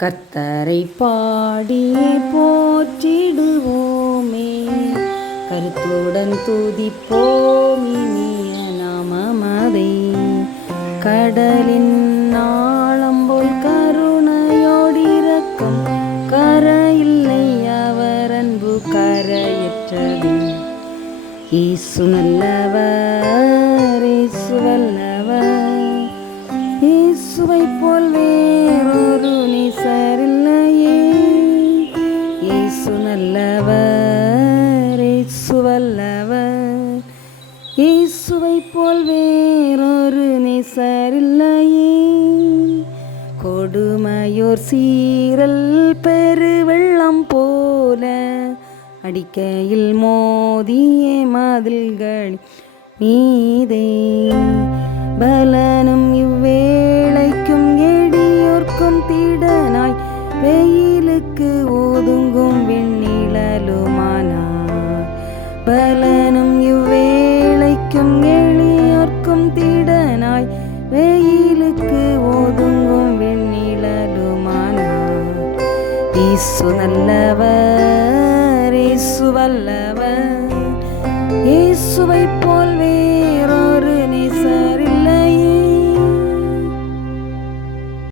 கர்த்தரை பாடியே போற்றிடுவோமே, கருத்துடன் துதிப்போம் இனிய நாமமதை. கடலின் ஆழம்போல் கருணையோடிரக்கம் கரையில்லை, அவர் அன்பு கரையற்றது. இயேசு நல்லவர், இயேசு வல்லவர், இயேசுவை போல் வேறொரு நேசரில்லையே. இயேசு நல்லவர், இயேசு வல்லவர், இயேசுவை போல் வேறொரு நேசரில்லையே. கொடுமையோர் சீரல் பெருவெள்ளம் போல அடிக்கையில் மோதியே மதில்கள் மீதே. பலனும் இவ்வேளைக்கும் எளியோர்க்கும் திடனாய், வெயிலுக்கு ஒதுங்கும் வெண்ணிழலுமானார். பலனும் இவ்வேளைக்கும் எளியோர்க்கும் திடனாய், வெயிலுக்கு ஒதுங்கும் வெண்ணிழலுமானார். இயேசு நல்லவர், இயேசு வல்லவர்,